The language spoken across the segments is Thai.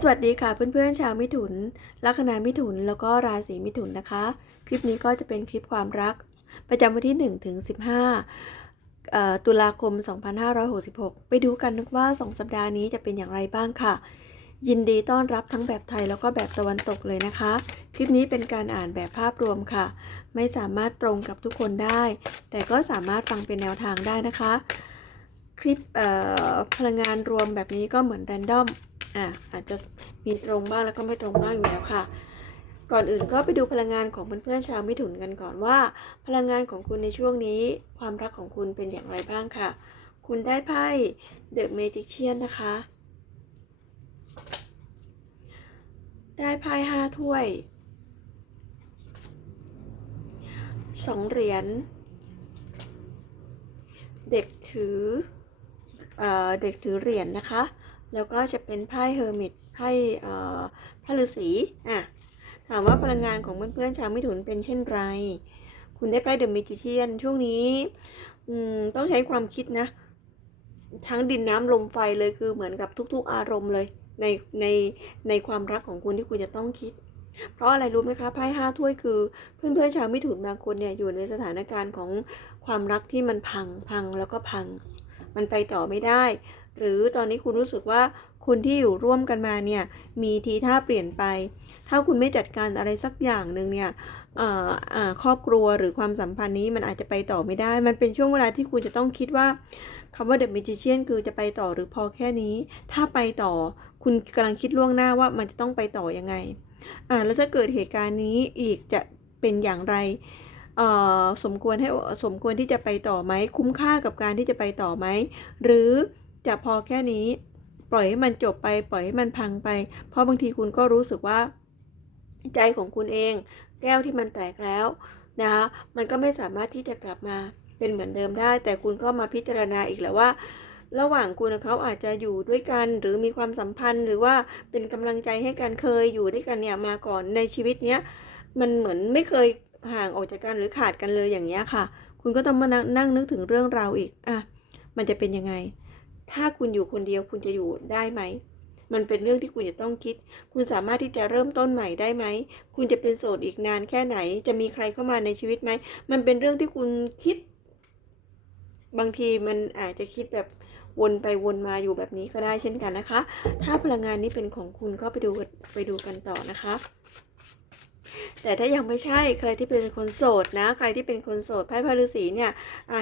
สวัสดีค่ะเพื่อนๆชาวมิถุน ลัคนามิถุนแล้วก็ราศีมิถุนนะคะ คลิปนี้ก็จะเป็นคลิปความรัก ประจำวันที่1ถึง15 ตุลาคม 2566 ไปดูกันว่า 2 สัปดาห์นี้จะเป็นอย่างไรบ้างค่ะ ยินดีต้อนรับทั้งแบบไทยแล้วก็แบบตะวันตกเลยนะคะ คลิปนี้เป็นการอ่านแบบภาพรวมค่ะ ไม่สามารถตรงกับทุกคนได้ แต่ก็สามารถฟังเป็นแนวทางได้นะคะ คลิปพลังงานรวมแบบนี้ก็เหมือนแรนดอม อะอาจจะมีตรงบ้างแล้วก็ไม่ตรงบ้างอยู่แล้วค่ะ ก่อนอื่นก็ไปดูพลังงานของเพื่อนๆชาวมิถุนกันก่อนว่า พลังงานของคุณในช่วงนี้ ความรักของคุณเป็นอย่างไรบ้างค่ะ คุณได้ไพ่เดอะเมจิเชียนนะคะ ได้ไพ่ห้าถ้วยสองเหรียญเด็กถือเอเด็กถือเหรียญนะคะ แล้วก็จะเป็นไพ่เฮอร์มิตไพ่เอ่อพระฤาษีอะถามว่าพลังงานของเพื่อนๆชาวมิถุนเป็นเช่นไร คุณได้ไพ่เดอะมิจิเชียนช่วงนี้อืมต้องใช้ความคิดนะ ทั้งดินน้ำลมไฟเลยคือเหมือนกับทุกๆอารมณ์เลยในในในความรักของคุณที่คุณจะต้องคิด เพราะอะไรรู้ไหมคะไพ่ห้าถ้วยคือ เพื่อนๆชาวมิถุนบางคนเนี่ยอยู่ในสถานการณ์ของความรักที่มันพังพังแล้วก็พัง มันไปต่อไม่ได้ หรือตอนนี้คุณรู้สึกว่าคนที่อยู่ร่วมกันมาเนี่ยมีทีท่าเปลี่ยนไป ถ้าคุณไม่จัดการอะไรสักอย่างหนึ่งเนี่ยเอ่ออ่าครอบครัวหรือความสัมพันธ์นี้มันอาจจะไปต่อไม่ได้ มันเป็นช่วงเวลาที่คุณจะต้องคิดว่าคำว่า The Magician คือจะไปต่อหรือพอแค่นี้ ถ้าไปต่อคุณกำลังคิดล่วงหน้าว่ามันจะต้องไปต่อยังไงอ่าแล้วถ้าเกิดเหตุการณ์นี้อีกจะเป็นอย่างไรสมควรให้สมควรที่จะไปต่อไหม คุ้มค่ากับการที่จะไปต่อไหม หรือ จะพอแค่นี้ ปล่อยให้มันจบไป ปล่อยให้มันพังไป เพราะบางทีคุณก็รู้สึกว่า ใจของคุณเอง แก้วที่มันแตกแล้วนะคะมันก็ไม่สามารถที่จะกลับมาเป็นเหมือนเดิมได้ แต่คุณก็มาพิจารณาอีกแล้วว่า ระหว่างคุณกับเขาอาจจะอยู่ด้วยกันหรือมีความสัมพันธ์ หรือว่าเป็นกำลังใจให้กันเคยอยู่ด้วยกันเนี่ยมาก่อนในชีวิตเนี้ยมันเหมือนไม่เคยห่างออกจากกันหรือขาดกันเลยอย่างเงี้ยค่ะ คุณก็ต้องมานั่งนึกถึงเรื่องราวอีกอะมันจะเป็นยังไง ถ้าคุณอยู่คนเดียวคุณจะอยู่ได้ไหม มันเป็นเรื่องที่คุณจะต้องคิด คุณสามารถที่จะเริ่มต้นใหม่ได้ไหม คุณจะเป็นโสดอีกนานแค่ไหน จะมีใครเข้ามาในชีวิตไหม มันเป็นเรื่องที่คุณคิด บางทีมันอาจจะคิดแบบวนไปวนมาอยู่แบบนี้ก็ได้เช่นกันนะคะ ถ้าพลังงานนี้เป็นของคุณก็ไปดูไปดูกันต่อนะคะ แต่ถ้ายังไม่ใช่ใครที่เป็นคนโสดนะ ใครที่เป็นคนโสดไพ่พระฤาษีเนี่ย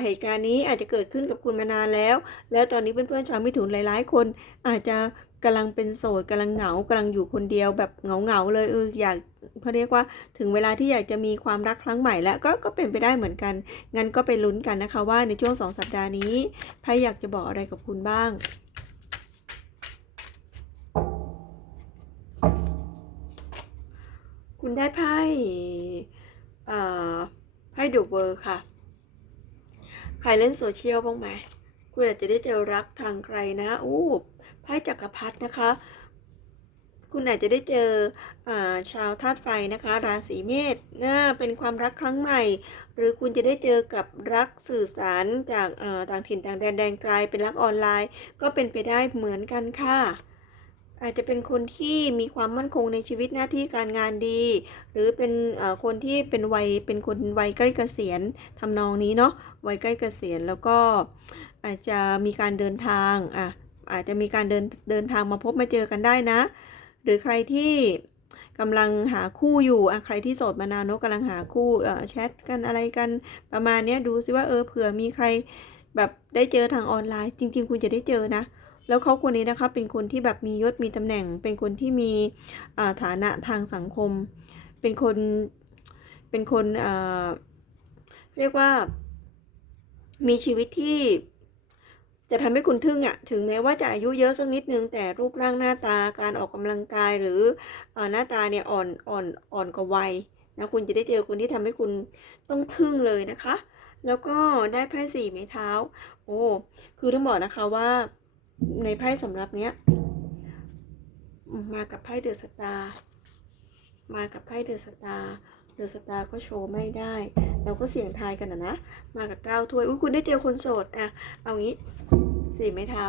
เหตุการณ์นี้อาจจะเกิดขึ้นกับคุณมานานแล้ว แล้วตอนนี้เพื่อนๆชาวมิถุนหลาย ๆ คนอาจจะกำลังเป็นโสดกำลังเหงากำลังอยู่คนเดียวแบบเหงาๆเลยเอออยากเขาเรียกว่าถึงเวลาที่อยากจะมีความรักครั้งใหม่แล้วก็ก็เป็นไปได้เหมือนกัน งั้นก็ไปลุ้นกันนะคะว่าในช่วงสองสัปดาห์นี้ไพ่อยากจะบอกอะไรกับคุณบ้าง คุณได้ไพ่อ่อไพ่ดูเวอร์ค่ะ ใครเล่นโซเชียลบ้างไหม คุณอาจจะได้เจอรักทางไกลนะอู้ไพ่จักรพรรดินะคะ คุณอาจจะได้เจออาชาวธาตุไฟนะคะ ราศีเมษนะเป็นความรักครั้งใหม่ หรือคุณจะได้เจอกับรักสื่อสารจากอ่าต่างถิ่นต่างแดนแดนไกลเป็นรักออนไลน์ ก็เป็นไปได้เหมือนกันค่ะ อาจจะเป็นคนที่มีความมั่นคงในชีวิตหน้าที่การงานดี หรือเป็นคนที่เป็นวัยเป็นคนวัยใกล้เกษียณทำนองนี้เนาะวัยใกล้เกษียณแล้วก็อาจจะมีการเดินทางอะอาจจะมีการเดินเดินทางมาพบมาเจอกันได้นะ หรือใครที่กำลังหาคู่อยู่อะใครที่โสดมานานเนอะกำลังหาคู่เอ่อแชทกันอะไรกันประมาณเนี้ยดูสิว่าเออเผื่อมีใครแบบได้เจอทางออนไลน์ จริง ๆ คุณจะได้เจอนะ แล้วเขาคนนี้นะคะเป็นคนที่แบบมียศมีตำแหน่ง เป็นคนที่มีฐานะทางสังคม เป็นคนเป็นคนเรียกว่ามีชีวิตที่จะทำให้คุณทึ่งอะ่ะ ถึงแม้ว่าจะอายุเยอะสักนิดนึง แต่รูปร่างหน้าตาการออกกำลังกายหรืออหน้าตาเนี่ยอ่อนอ่อนอ่อนกว่าวัยนะคุณจะได้เจอคนที่ทำให้คุณต้องทึ่งเลยนะคะ แล้วก็ได้ไพ่สี่ไม้เท้า โอ้คือต้องบอกนะคะว่า ในไพ่สำหรับเนี้ย มากับไพ่เดอะสตาร์มากับไพ่เดอะสตาร์เดอะสตาร์ก็โชว์ไม่ได้ เราก็เสี่ยงทายกันนะนะ มากับเก้าถ้วย อุ้ยคุณได้เจอคนโสดอะเอางี้สี่ไม้เท้า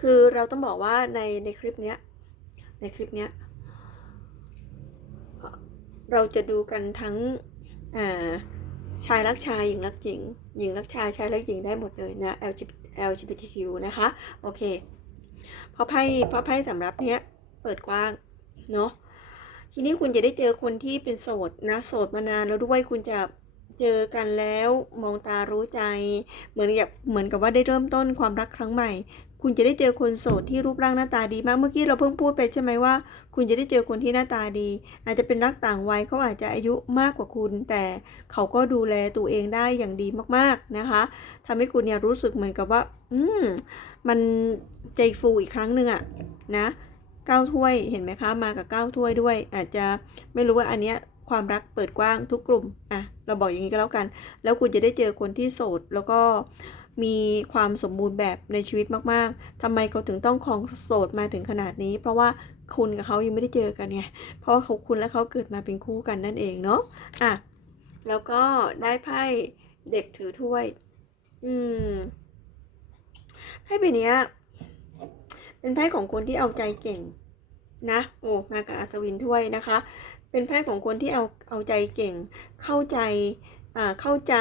คือเราต้องบอกว่าในในคลิปเนี้ย ในคลิปเนี้ยเอ่อเราจะดูกันทั้งอ่าชายรักชายหญิงรักหญิง หญิงรักชายชายรักหญิงได้หมดเลยนะ LGBT LGBTQ นะคะ โอเคเพราะไพ่เพราะไพ่สำรับเนี้ยเปิดกว้างเนาะทีนี้คุณจะได้เจอคนที่เป็นโสดนะโสดมานานแล้วด้วยคุณจะเจอกันแล้วมองตารู้ใจ เหมือนกับเหมือนกับว่าได้เริ่มต้นความรักครั้งใหม่ คุณจะได้เจอคนโสดที่รูปร่างหน้าตาดีมาก เมื่อกี้เราเพิ่งพูดไปใช่ไหมว่า คุณจะได้เจอคนที่หน้าตาดี อาจจะเป็นรักต่างวัยเขาอาจจะอายุมากกว่าคุณ แต่เขาก็ดูแลตัวเองได้อย่างดีมากๆนะคะทำให้คุณเนี่ยรู้สึกเหมือนกับว่า อืม มันใจฟูอีกครั้งหนึ่งอะนะเก้าถ้วยเห็นไหมคะ มากับเก้าถ้วยด้วย อาจจะไม่รู้ว่าอันเนี้ยความรักเปิดกว้างทุกกลุ่ม อะ เราบอกอย่างนี้ก็แล้วกัน แล้วคุณจะได้เจอคนที่โสด แล้วก็ มีความสมบูรณ์แบบในชีวิตมากๆทำไมเขาถึงต้องครองโสดมาถึงขนาดนี้ เพราะว่าคุณกับเขายังไม่ได้เจอกันไง เพราะว่าเขาคุณและเขาเกิดมาเป็นคู่กันนั่นเองเนาะ อะ แล้วก็ได้ไพ่เด็กถือถ้วย อืม ไพ่ใบนี้ เป็นไพ่ของคนที่เอาใจเก่ง นะ โอ้ มากับอัศวินถ้วยนะคะ เป็นไพ่ของคนที่เอาเอาใจเก่ง เข้าใจ เข้าใจ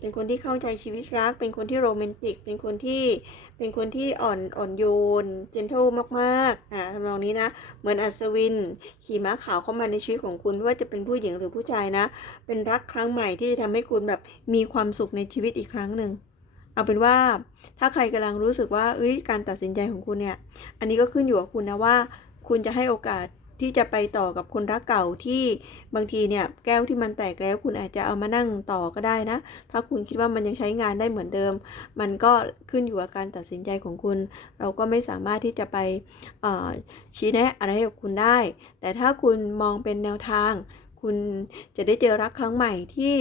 เป็นคนที่เข้าใจชีวิตรัก เป็นคนที่โรแมนติก เป็นคนที่ เป็นคนที่อ่อนอ่อนโยน เจนเทลมากๆ อ่าทำนองนี้นะ เหมือนอัศวิน ขี่ม้าขาวเข้ามาในชีวิตของคุณไม่ว่าจะเป็นผู้หญิงหรือผู้ชายนะ เป็นรักครั้งใหม่ที่จะทำให้คุณแบบมีความสุขในชีวิตอีกครั้งหนึ่งเอาเป็นว่าถ้าใครกำลังรู้สึกว่าเอ้ยการตัดสินใจของคุณเนี่ย อันนี้ก็ขึ้นอยู่กับคุณนะว่า คุณจะให้โอกาส ที่จะไปต่อกับคนรักเก่าที่บางทีเนี่ยแก้วที่มันแตกแล้วคุณอาจจะเอามานั่งต่อก็ได้นะ ถ้าคุณคิดว่ามันยังใช้งานได้เหมือนเดิม มันก็ขึ้นอยู่กับการตัดสินใจของคุณ เราก็ไม่สามารถที่จะไปชี้แนะอะไรให้กับคุณได้ แต่ถ้าคุณมองเป็นแนวทาง คุณจะได้เจอรักครั้งใหม่ที่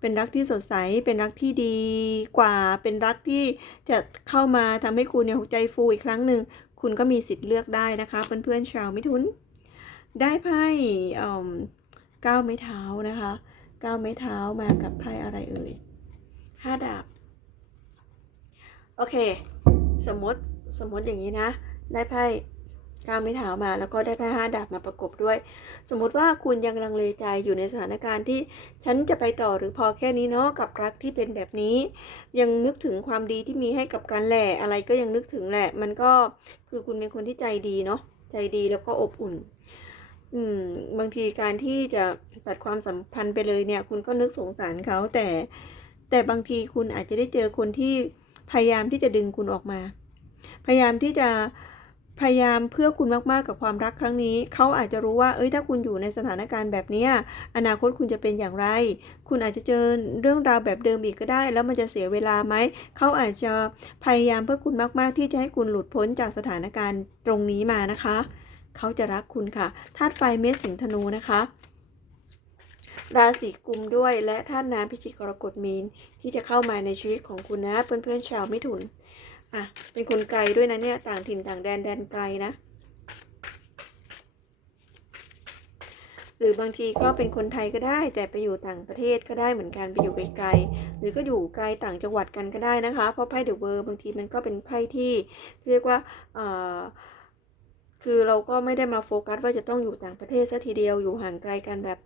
เป็นรักที่สดใส เป็นรักที่ดีกว่า เป็นรักที่จะเข้ามาทำให้คุณเนี่ยหัวใจฟูอีกครั้งหนึ่ง คุณก็มีสิทธิ์เลือกได้นะคะ เพื่อนๆชาวมิถุน ได้ไพ่เก้าไม้เท้านะคะเก้าไม้เท้ามากับไพ่อะไรเอ่ยห้าดาบ โอเค สมมติสมมติอย่างนี้นะ ได้ไพ่เก้าไม้เท้ามาแล้วก็ได้ไพ่ห้าดาบมาประกบด้วย สมมติว่าคุณยังลังเลใจอยู่ในสถานการณ์ที่ฉันจะไปต่อหรือพอแค่นี้เนาะกับรักที่เป็นแบบนี้ ยังนึกถึงความดีที่มีให้กับกันแหละอะไรก็ยังนึกถึงแหละ มันก็คือคุณเป็นคนที่ใจดีเนาะใจดีแล้วก็อบอุ่น อืม บางทีการที่จะตัดความสัมพันธ์ไปเลยเนี่ย คุณก็นึกสงสารเขาแต่ แต่บางทีคุณอาจจะได้เจอคนที่พยายามที่จะดึงคุณออกมา พยายามที่จะพยายามเพื่อคุณมากๆกับความรักครั้งนี้ เขาอาจจะรู้ว่า เอ้ยถ้าคุณอยู่ในสถานการณ์แบบนี้อนาคตคุณจะเป็นอย่างไร คุณอาจจะเจอเรื่องราวแบบเดิมอีกก็ได้ แล้วมันจะเสียเวลาไหม เขาอาจจะพยายามเพื่อคุณมากๆ ที่จะให้คุณหลุดพ้นจากสถานการณ์ตรงนี้มานะคะ เขาจะรักคุณค่ะธาตุไฟเมษสิงธนูนะคะราศีกุมด้วยและธาตุน้ำพิจิกกรกฎมีน ที่จะเข้ามาในชีวิตของคุณนะ เพื่อนๆชาวมิถุนอะเป็นคนไกลด้วยนะเนี่ยต่างถิ่นต่างแดนแดนไกลนะ หรือบางทีก็เป็นคนไทยก็ได้ แต่ไปอยู่ต่างประเทศก็ได้เหมือนกันไปอยู่ไกลๆหรือก็อยู่ไกลต่างจังหวัดกันก็ได้นะคะ เพราะไพ่เดอะเวอร์บางทีมันก็เป็นไพ่ที่เรียกว่าเอ่อ คือเราก็ไม่ได้มาโฟกัสว่าจะต้องอยู่ต่างประเทศซะทีเดียวอยู่ห่างไกลกันแบบ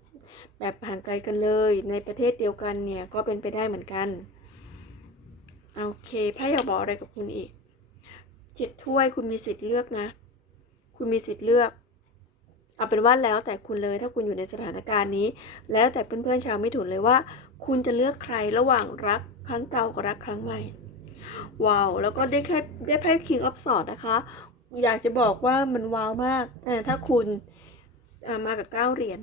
แบบห่างไกลกันเลย ในประเทศเดียวกันเนี่ยก็เป็นไปได้เหมือนกันโอเคไพ่อยากบอกอะไรกับคุณอีกเจ็ดถ้วยคุณมีสิทธิ์เลือกนะ คุณมีสิทธิ์เลือก เอาเป็นว่าแล้วแต่คุณเลยถ้าคุณอยู่ในสถานการณ์นี้ แล้วแต่เพื่อนๆชาวไม่ถุนเลยว่า คุณจะเลือกใครระหว่างรักครั้งเก่ากับรักครั้งใหม่ว้าวแล้วก็ได้แค่ได้ไพ่ King of Swords นะคะ อยากจะบอกว่ามันว้าวมากอ่าถ้าคุณมากับเก้าเหรียญ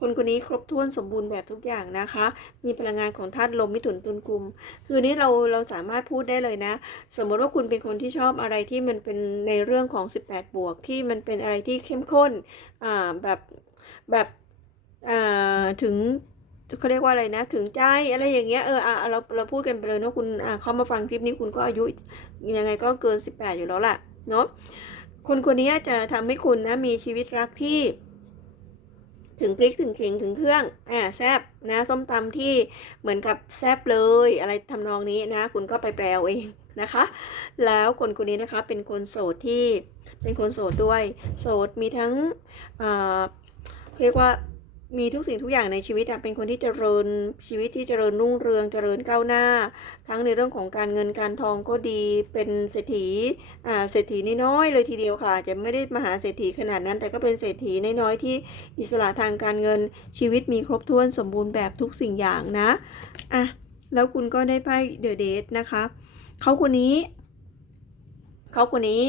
คนคนนี้ครบถ้วนสมบูรณ์แบบทุกอย่างนะคะ มีพลังงานของธาตุลมมิถุนตุลกุม คือนี้เราเราสามารถพูดได้เลยนะ สมมติว่าคุณเป็นคนที่ชอบอะไรที่มันเป็นในเรื่องของ 18 บวก ที่มันเป็นอะไรที่เข้มข้นอ่าแบบแบบอ่าถึงเขาเรียกว่าอะไรนะ ถึงใจอะไรอย่างเงี้ยเอออะเราเราพูดกันไปเลยเนาะคุณอ่าเข้ามาฟังคลิปนี้คุณก็อายุยังไงก็เกิน 18 อยู่แล้วล่ะ เนาะคนคนนี้จะทำให้คุณนะมีชีวิตรักที่ ถึงพริกถึงขิงถึงเครื่องอ่าแซบนะส้มตำที่เหมือนกับแซบเลยอะไรทำนองนี้นะ คุณก็ไปแปลเอาเองนะคะ แล้วคนคนนี้นะคะเป็นคนโสดที่เป็นคนโสดด้วย โสดมีทั้งเอ่อเรียกว่า มีทุกสิ่งทุกอย่างในชีวิตเป็นคนที่เจริญชีวิตที่เจริญรุ่งเรืองเจริญก้าวหน้า ทั้งในเรื่องของการเงินการทองก็ดีเป็นเศรษฐีอ่าเศรษฐีน้อยๆเลยทีเดียวค่ะจจะไม่ได้มหาเศรษฐีขนาดนั้น แต่ก็เป็นเศรษฐีน้อยๆที่อิสระทางการเงินชีวิตมีครบถ้วนสมบูรณ์แบบทุกสิ่งอย่างนะอะแล้วคุณก็ได้ไพ่เดอะเดทนะคะเขาคนนี้เขาคนนี้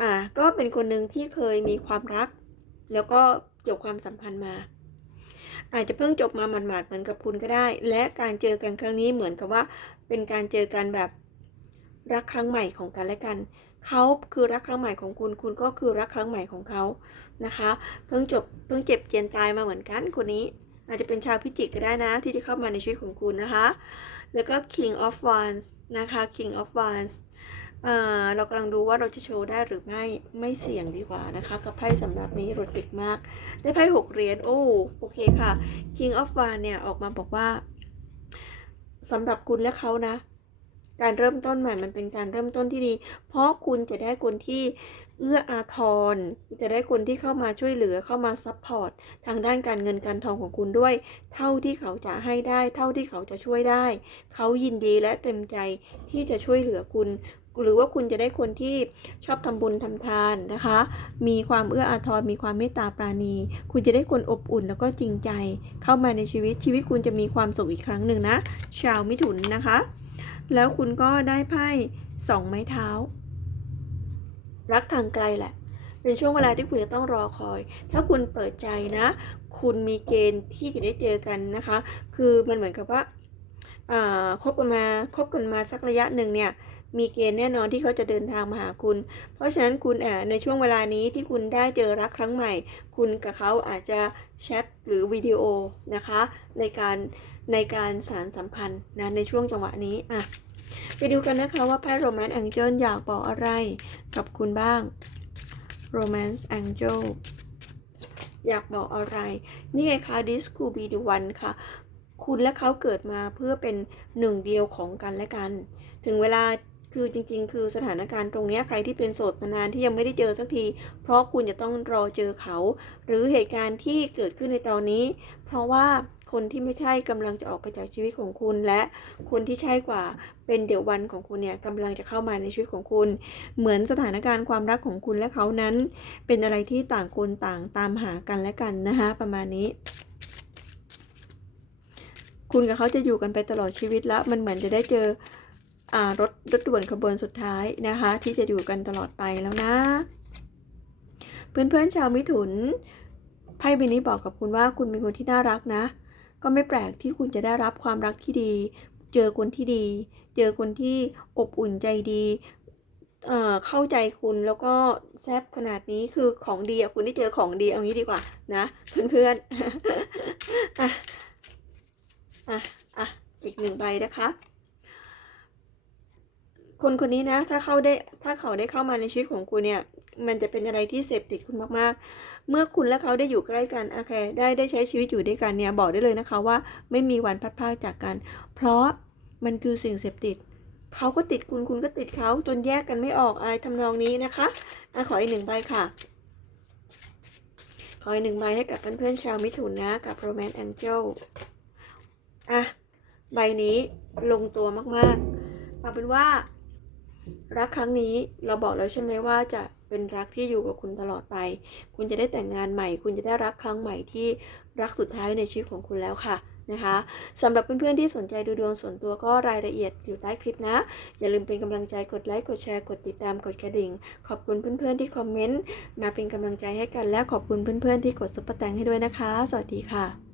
อ่าก็เป็นคนหนึ่งที่เคยมีความรัก แล้วก็ จบความสัมพันธ์มา อาจจะเพิ่งจบมาหมาดๆเหมือนกับคุณก็ได้ และการเจอกันครั้งนี้เหมือนกับว่า เป็นการเจอกันแบบรักครั้งใหม่ของกันและกัน เขาคือรักครั้งใหม่ของคุณ คุณก็คือรักครั้งใหม่ของเขานะคะ เพิ่งจบเพิ่งเจ็บเจียนตายมาเหมือนกันคนนี้ อาจจะเป็นชาวพิจิกก็ได้นะ ที่จะเข้ามาในชีวิตของคุณนะคะ แล้วก็ King of Wands นะคะ King of Wands เรากำลังดูว่าเราจะโชว์ได้หรือไม่ไม่เสี่ยงดีกว่านะคะ กับไพ่สำหรับนี้รถติดมาก ได้ไพ่หกเหรียญโอ้โอเคค่ะ King of w a n เนี่ยออกมาบอกว่าสำหรับคุณและเขานะ การเริ่มต้นใหม่มันเป็นการเริ่มต้นที่ดี เพราะคุณจะได้คนที่เอื้ออาทร จะได้คนที่เข้ามาช่วยเหลือเข้ามาซัพพอร์ตทางด้านการเงินการทองของคุณด้วย เท่าที่เขาจะให้ได้ เท่าที่เขาจะช่วยได้ เขายินดีและเต็มใจที่จะช่วยเหลือคุณ หรือว่าคุณจะได้คนที่ชอบทำบุญทำทานนะคะ มีความเอื้ออาทรมีความเมตตาปราณี คุณจะได้คนอบอุ่นแล้วก็จริงใจเข้ามาในชีวิตชีวิตคุณจะมีความสุขอีกครั้งหนึ่งนะ ชาวมิถุนนะคะ แล้วคุณก็ได้ไพ่สองไม้เท้า รักทางไกลแหละเป็นช่วงเวลาที่คุณจะต้องรอคอย ถ้าคุณเปิดใจนะ คุณมีเกณฑ์ที่จะได้เจอกันนะคะ คือมันเหมือนกับว่าคบกันมาคบกันมาสักระยะหนึ่งเนี่ย มีเกณฑ์แน่นอนที่เขาจะเดินทางมาหาคุณ เพราะฉะนั้นคุณอ่าในช่วงเวลานี้ที่คุณได้เจอรักครั้งใหม่ คุณกับเขาอาจจะแชทหรือวิดีโอนะคะ ในการในการสารสัมพันธ์นะในช่วงจังหวะนี้อะไปดูกันนะคะว่าไพ่ Romance Angel อยากบอกอะไรกับคุณบ้าง Romance Angel อยากบอกอะไร นี่ไงคะ This could be the one ค่ะ คุณและเขาเกิดมาเพื่อเป็นหนึ่งเดียวของกันและกัน ถึงเวลา คือจริงๆ คือสถานการณ์ตรงนี้ใครที่เป็นโสดมานานที่ยังไม่ได้เจอสักที เพราะคุณจะต้องรอเจอเขา หรือเหตุการณ์ที่เกิดขึ้นในตอนนี้ เพราะว่าคนที่ไม่ใช่กำลังจะออกไปจากชีวิตของคุณ และคนที่ใช่กว่าเป็นเดี๋ยววันของคุณเนี่ยกำลังจะเข้ามาในชีวิตของคุณ เหมือนสถานการณ์ความรักของคุณและเขานั้น เป็นอะไรที่ต่างคนต่างตามหากันและกันนะคะประมาณนี้คุณกับเขาจะอยู่กันไปตลอดชีวิตแล้วมันเหมือนจะได้เจอ รถรถด่วนขบวนสุดท้ายนะคะ ที่จะอยู่กันตลอดไปแล้วนะ เพื่อนๆชาวมิถุนไพ่ใบนี้บอกกับคุณว่าคุณเป็นคนที่น่ารักนะ ก็ไม่แปลกที่คุณจะได้รับความรักที่ดี เจอคนที่ดี เจอคนที่อบอุ่นใจดีเอ่อเข้าใจคุณแล้วก็แซบขนาดนี้คือของดีอะคุณได้เจอของดีเอางี้ดีกว่านะเพื่อนๆอะอะอะอีกหนึ่งใบนะคะ คนคนนี้นะ ถ้าเขาได้ถ้าเขาได้เข้ามาในชีวิตของคุณเนี่ย มันจะเป็นอะไรที่เสพติดคุณมากๆ เมื่อคุณและเขาได้อยู่ใกล้กันโอเคได้ได้ใช้ชีวิตอยู่ด้วยกันเนี่ยบอกได้เลยนะคะว่าไม่มีวันพัดพากจากกัน เพราะมันคือสิ่งเสพติดเขาก็ติดคุณคุณก็ติดเขาจนแยกกันไม่ออกอะไรทำนองนี้นะคะอะขออีกหนึ่งใบค่ะ ขออีกหนึ่งใบให้กับเพื่อนๆชาวมิถุนนะกับ Romance Angel อะใบนี้ลงตัวมากๆเอาเป็นว่า รักครั้งนี้เราบอกแล้วใช่ไหมว่าจะเป็นรักที่อยู่กับคุณตลอดไป คุณจะได้แต่งงานใหม่ คุณจะได้รักครั้งใหม่ที่รักสุดท้ายในชีวิตของคุณแล้วค่ะนะคะสำหรับเพื่อนๆที่สนใจดูดวงส่วนตัวก็รายละเอียดอยู่ใต้คลิปนะ อย่าลืมเป็นกำลังใจกดไลค์กดแชร์กดติดตามกดกระดิ่ง ขอบคุณเพื่อนๆที่คอมเมนต์มาเป็นกำลังใจให้กันและขอบคุณเพื่อนๆที่กดซุปเปอร์แตงให้ด้วยนะคะ สวัสดีค่ะ